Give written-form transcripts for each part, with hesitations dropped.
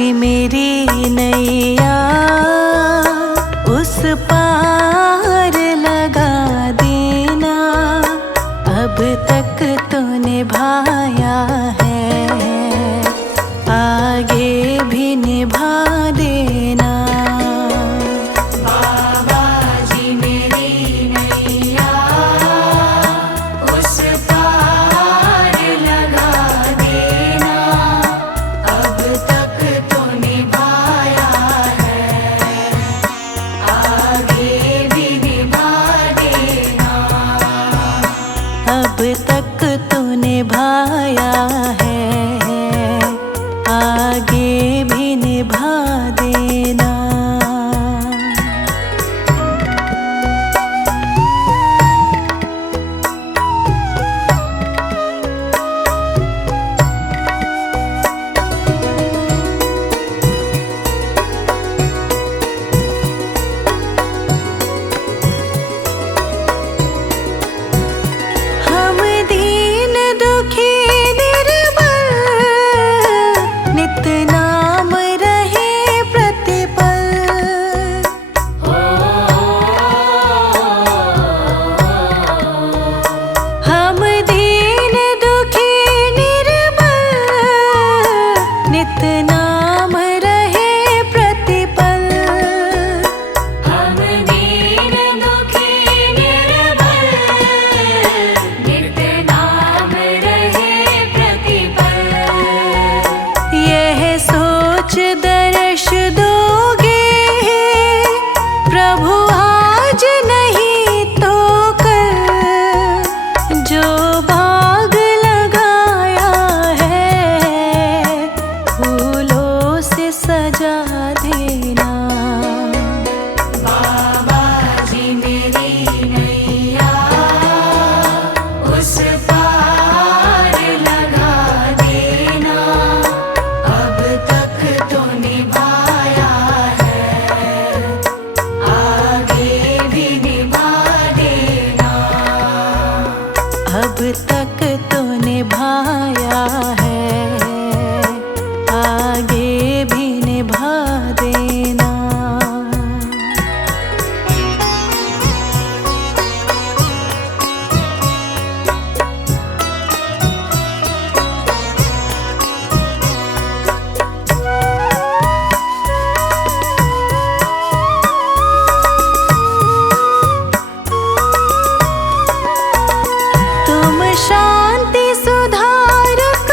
जी मेरी नैया उस पार लगा देना। अब तक तो निभाया है, आगे भी निभा देना। बाबा जी मेरी नैया उस पार लगा देना। अब तक तो निभाया है, आगे भी निभा देना। अब तक तो निभाया है, आगे भी निभा देना। हम दीन दुखी निर्बल, नित नाम रहे प्रतिपल। हम दीन दुखी निर्बल, नित नाम रहे प्रतिपल। हम दीन दुखी निर्बल, नित नाम रहे प्रतिपल। यह सोच दर्श दोगे प्रभु आज नहीं तो कल। जो बाग लगाया है फूलों से सजा देना। बाबा जी मेरी नैया उस पार लगा देना। अब तक तो निभाया है, आगे भी निभा देना। अब तक तो निभाया है, आगे भी निभा देना। तुम शांति सुधारक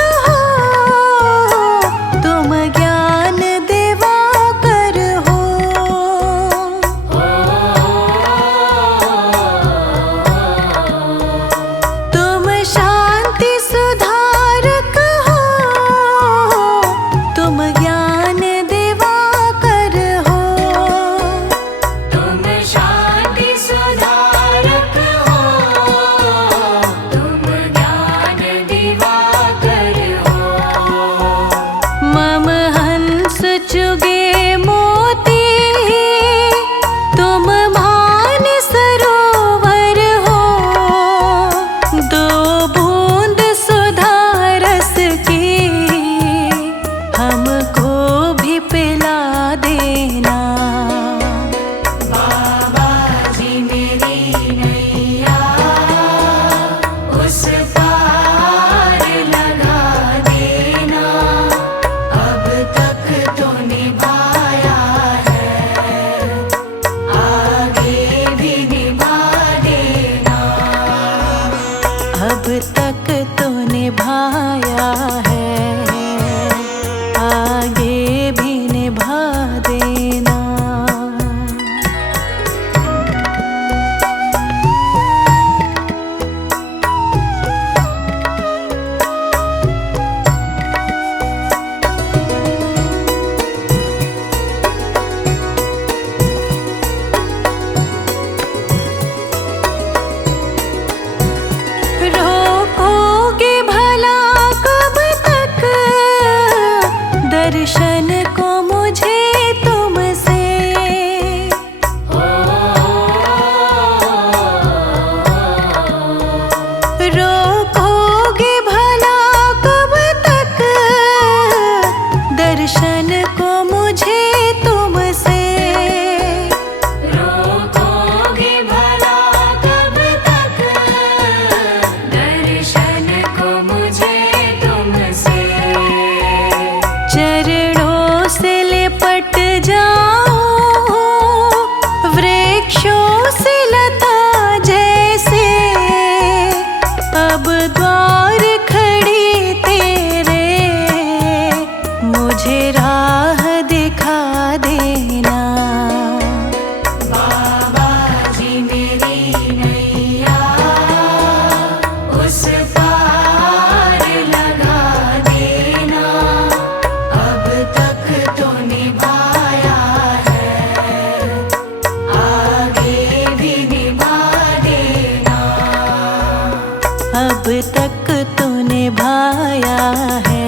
अब तक तो निभाया है,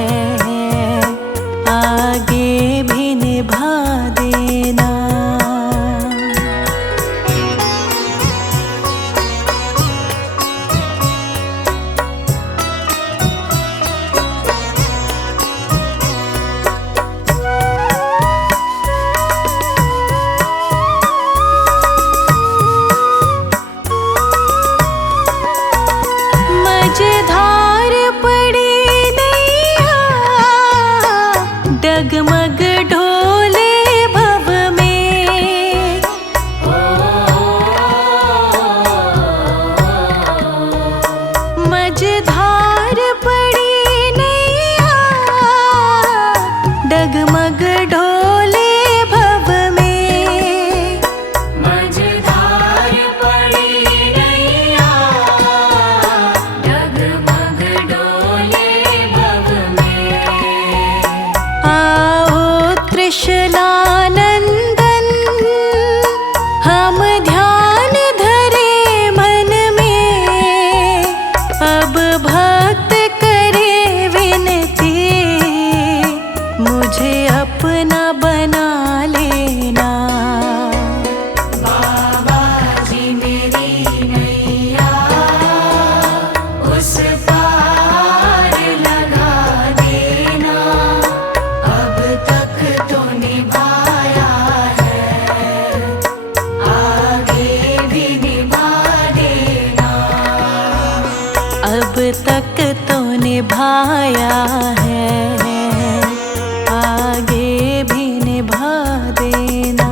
आगे भी निभा देना। मझधार पड़ी नैया, डगमग ढोले भव में। मझधार पड़ी नैया, डगमग ढोले भव में। मझधार पड़ी नैया, डगमग डोले भव में। आओ त्रिशलानंदन, हम ध्यान धरे मन में। अब भक्त करे विनती, मुझे अपना बना लेना। बाबा जी मेरी नैया उस पार लगा देना। अब तक तो निभाया है, आगे भी निभा देना। अब तक तो निभाया है, आगे भी निभा देना।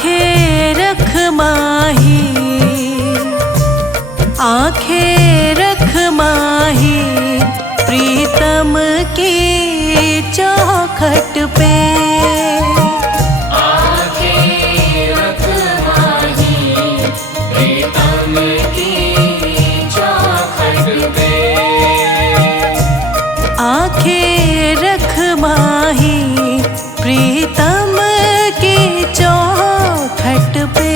आंखें रख माही, आंखें रख माही प्रीतम की चौखट पे। आंखें रख माही प्रीतम की चौखट पे। आंखें रख माही प्रीतम की चौखट पे।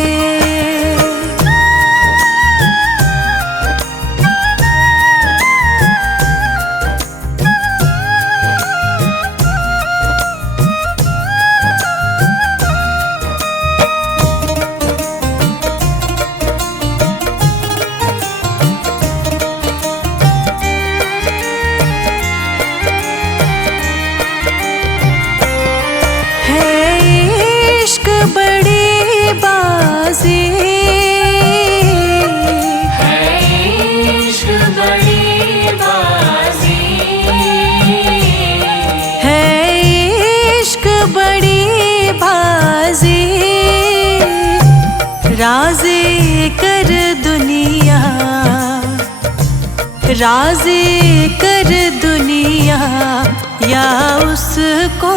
बड़ी बाजी है, इश्क बड़ी बाजी है, इश्क बड़ी बाजी। राज़ी कर दुनिया, राज़ी कर दुनिया या उसको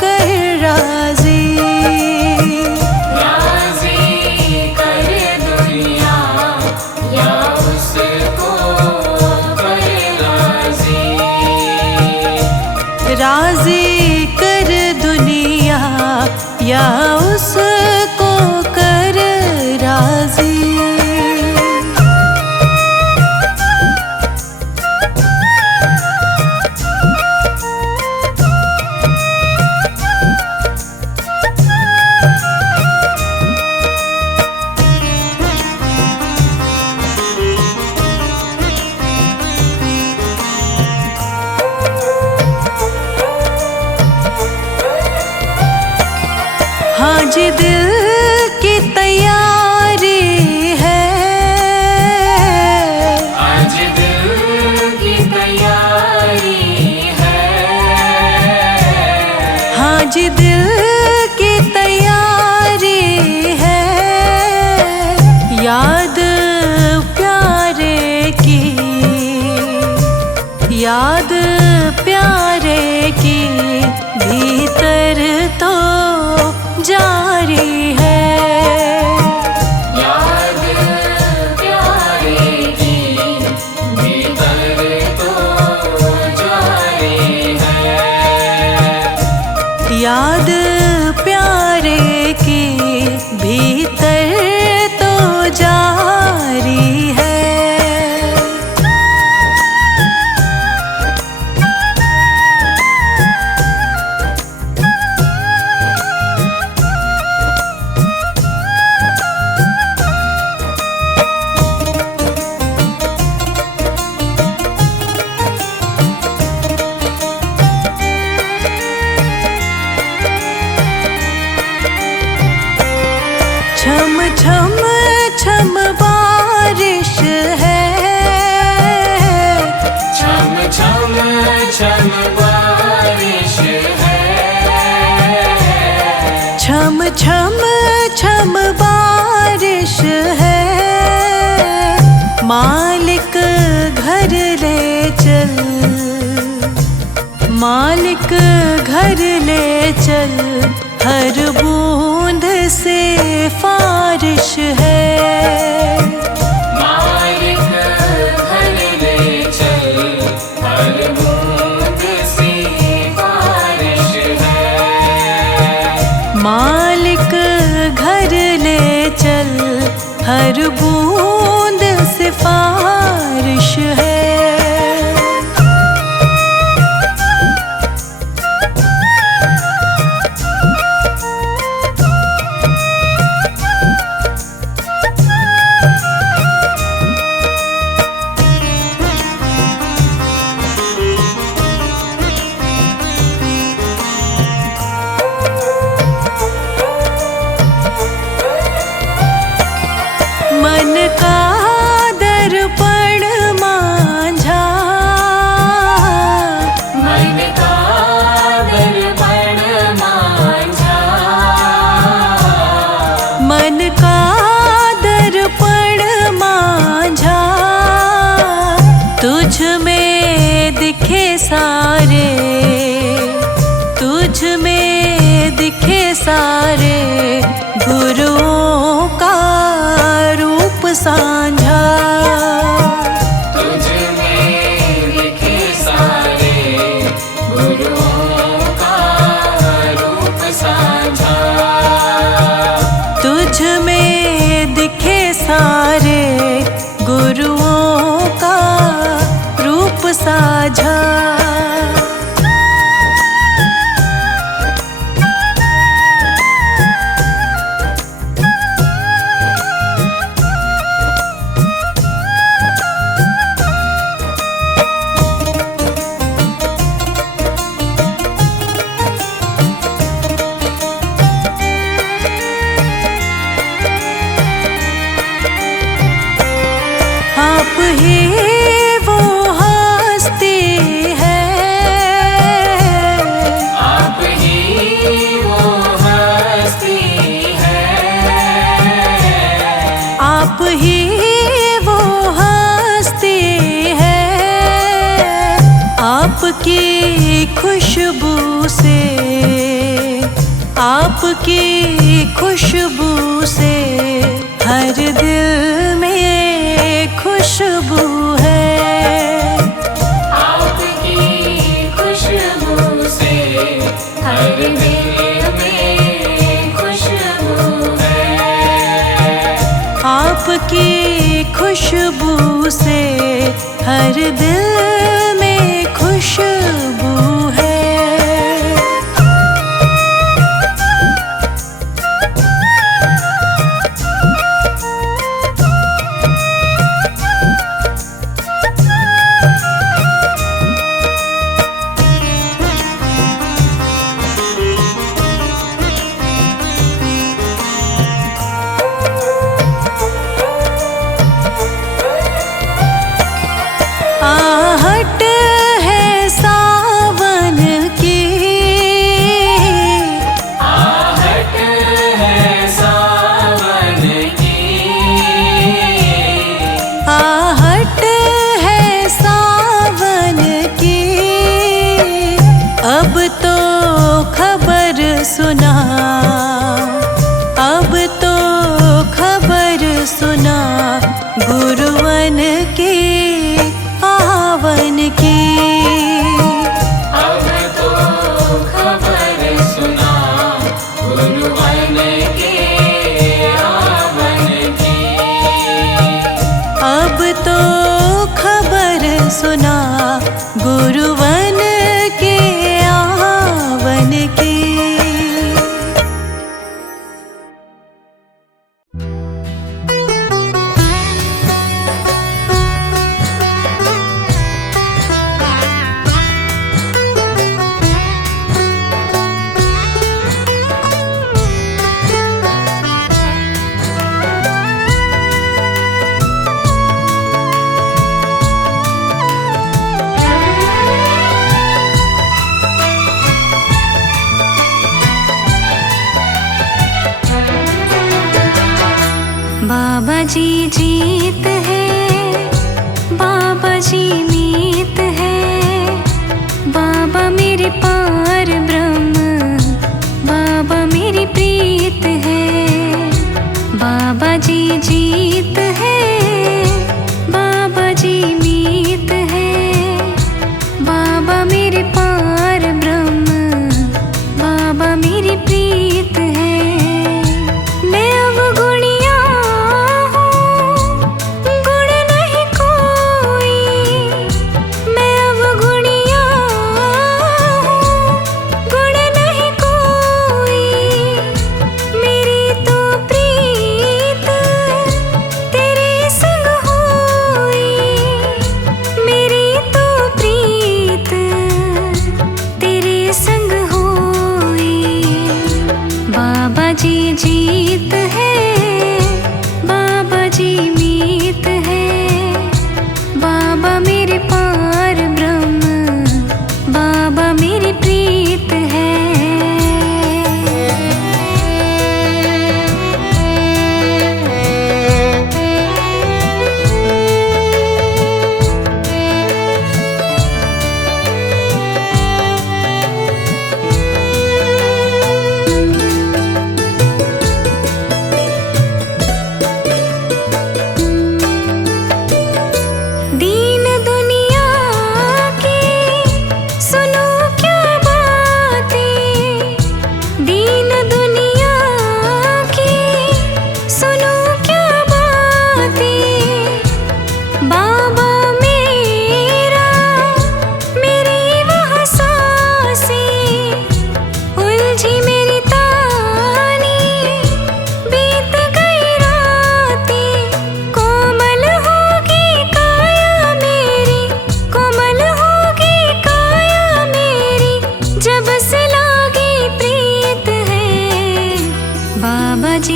कर राज़ी। राज़ी कर दुनिया या उसको कर राज़ी। हाँ जी दिल की तैयारी है, आज दिल की तैयारी है। हाँ जी दिल की तैयारी है। याद प्यारे की, याद प्यारे की भीतर तो जारी है। याद प्यारे की भीतर तो जारी है। याद प्यारे की भीतर तो जारी है। छम छम छम बारिश है, छम छम छम बारिश है। छम छम छम बारिश है। मालिक घर ले चल, मालिक घर ले चल हर बूंद से फारिश है। मालिक घर ले चल हर बूंद से बारिश है। मालिक घर ले चल हर बूंद से फारिश है। मन का दर्पण मांझा, मन का दर्पण माझा, तुझ में दिखे सारे, तुझ में दिखे सारे गुरुओं का रूप साझा। तुझ में दिखे सारे गुरुओं का रूप साझा। तुझ में दिखे सारे गुरुओं का रूप साझा। आप ही वो हस्ती है, आप ही वो हस्ती है। आप ही वो हस्ती है। आपकी खुशबू से, आपकी खुशबू से हर दिल में खुशबू है। आपकी खुशबू से हर दिल में खुशबू है। आपकी खुशबू से हर दिल में खुशबू है। आहट है सावन की, आहट है सावन की। आहट है सावन की। अब तो खबर सुना, अब तो खबर सुना गुरुवन की आवन की। अब तो खबर सुना गुरुवन के आवन की। अब तो खबर सुना गुरुवन के आवन की। बाबा जी जीत है, बाबा जी मीत है। बाबा मेरे पार ब्रह्म, बाबा मेरी प्रीत है। बाबा जी जीत है, बाबा जी मीत है। बाबा मेरे पार ब्रह्म, बाबा मेरी प्रीत है। मैं अवगुणिया हूँ, गुण नहीं कोई। मैं अवगुणिया हूँ, गुण नहीं कोई। मेरी तो प्रीत तेरे संग होई। मेरी तो प्रीत तेरे संग होई। बाबा जी जीत है, बाबा जी मीत है। बाबा मेरे पार ब्रह्म, बाबा मेरी प्रीत है।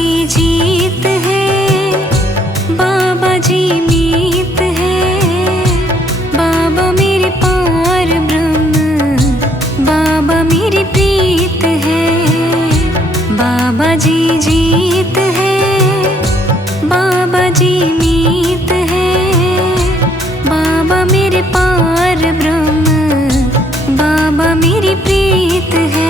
जी जीत है, बाबा जी मीत है, बाबा मेरे पार ब्रह्म, बाबा मेरी प्रीत है। बाबा जी जीत है, बाबा जी मीत है, बाबा मेरे पार ब्रह्म, बाबा मेरी प्रीत है।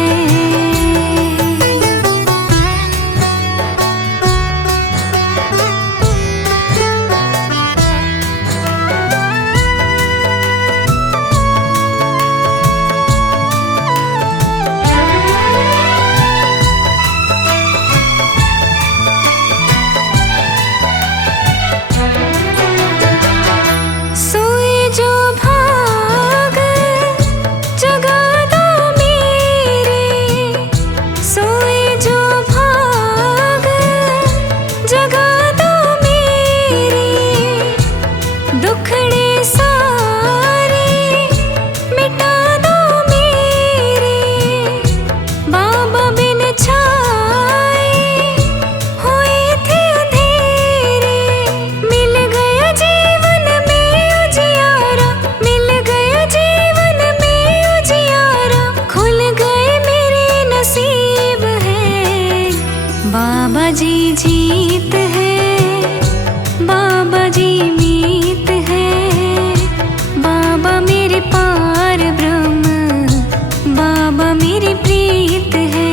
सोए जो भाग जगा दो मेरे, सोए जो भाग जगा दो मेरे, दुखड़े सारे मिटा दो मेरे। बाबा बिन छाए हुए थे अंधेरे, मिल गया जीवन में उजियारा, मिल गया जीवन में उजियारा, खुल गए मेरे नसीब है। बाबा जी जीत है, बाबा जी मीत है, बाबा मेरे पार ब्रह्म, बाबा मेरी प्रीत है।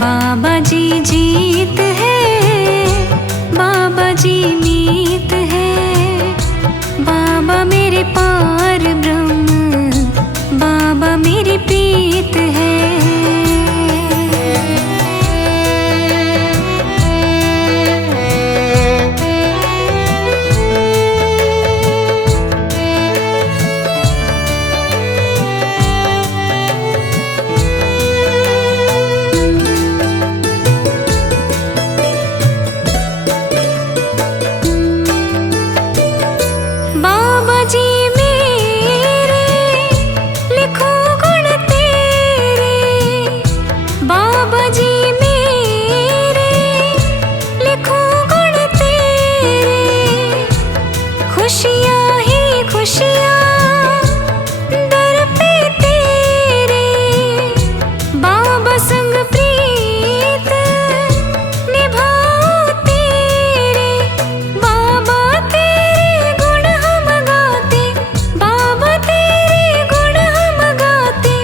बाबा जी जीत है, बाबा जी मीत है, बाबा मेरे पार ब्रह्म, बाबा मेरी प्रीत है। बाबा जी मेरे लिखो गुण तेरे, बाबा जी मेरे लिखो गुण तेरे, खुशियाँ ही खुशियाँ दर पे तेरे, बाबा संग प्रीत निभाओ तेरे। बाबा तेरे गुण हम गाते, बाबा तेरे गुण हम गाते,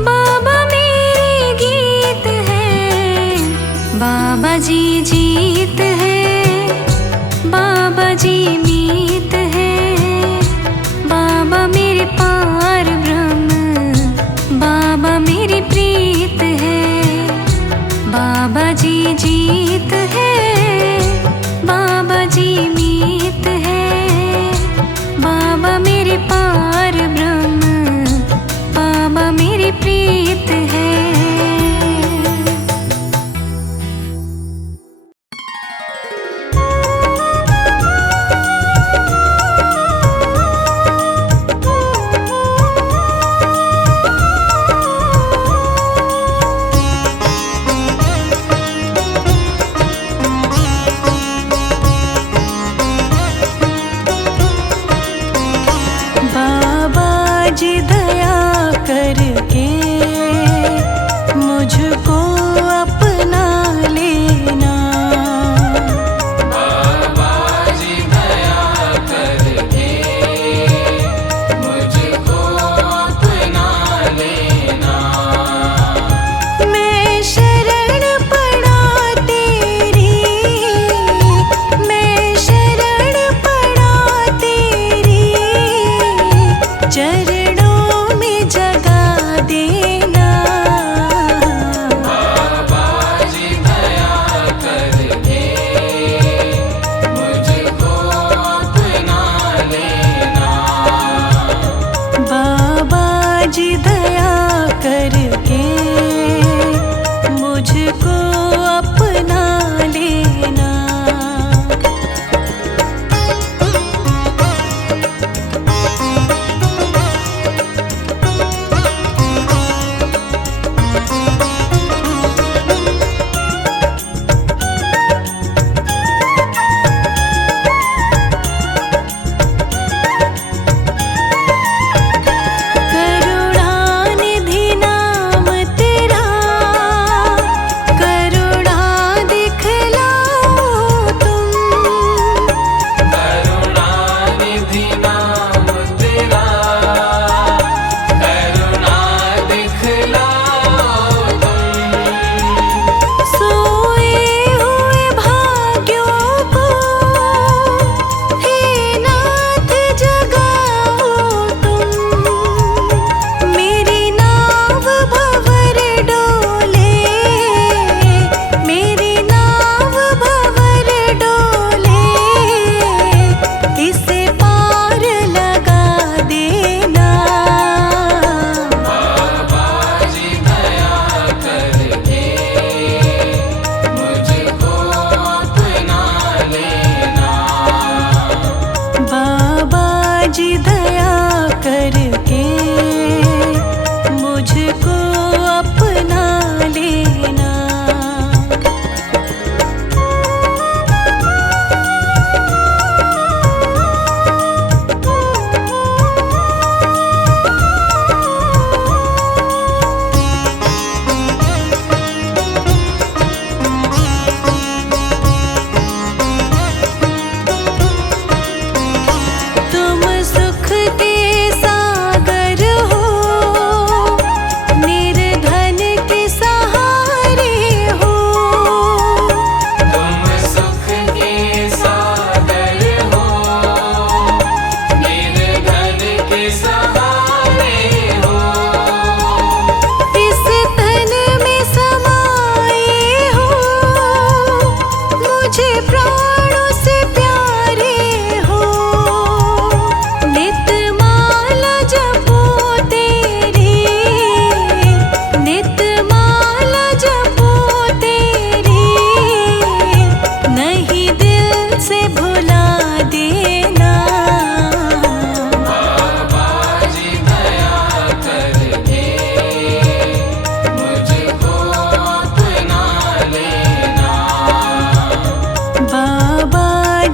बाबा मेरे गीत है। बाबा जी जीत है, बाबा जी मीत है, बाबा मेरे पार ब्रह्म, बाबा मेरी प्रीत है। बाबा जी जीत है, बाबा जी मीत है, बाबा मेरे पार ब्रह्म, बाबा मेरी प्रीत है।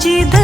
जिधर